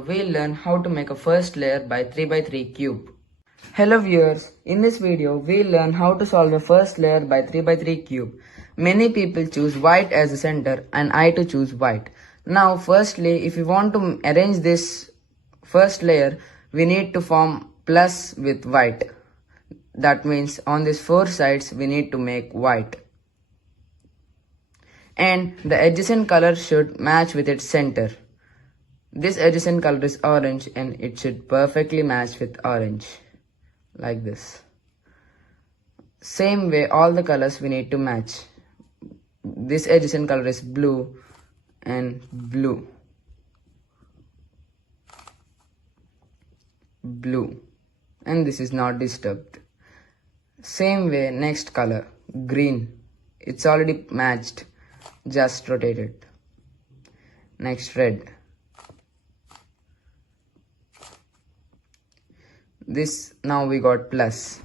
we'll learn how to make a first layer by 3x3 cube. Hello viewers, in this video we'll learn how to solve a first layer by 3x3 cube. Many people choose white as the center and I too choose white. Now firstly, if you want to arrange this first layer, we need to form plus with white. That means on these four sides we need to make white. And the adjacent color should match with its center. This adjacent color is orange and it should perfectly match with orange. Like this. Same way all the colors we need to match. This adjacent color is blue and blue. Blue. And this is not disturbed. Same way next color, green. It's already matched. Just rotate it. Next red. This now we got plus.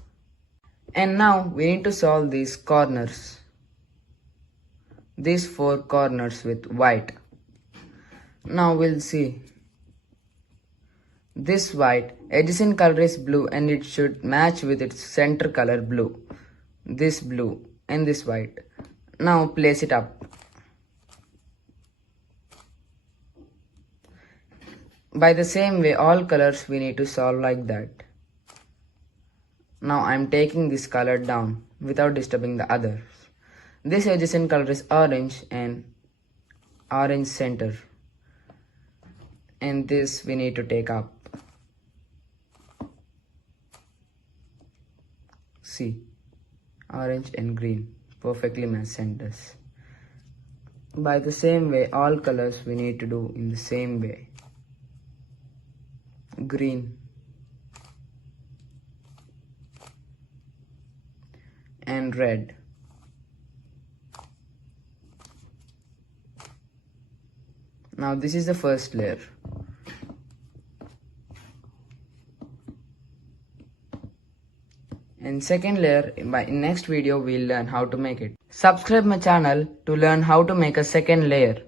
And now we need to solve these corners. These four corners with white. Now we'll see. This white adjacent color is blue and it should match with its center color blue. This blue and this white. Now place it up. By the same way all colors we need to solve like that. Now I am taking this color down without disturbing the others. This adjacent color is orange and orange center. And this we need to take up. See, orange and green perfectly match centers. By the same way all colors we need to do in the same way. Green and red. Now this is the first layer. And second layer, in next video we'll learn how to make it. Subscribe my channel to learn how to make a second layer.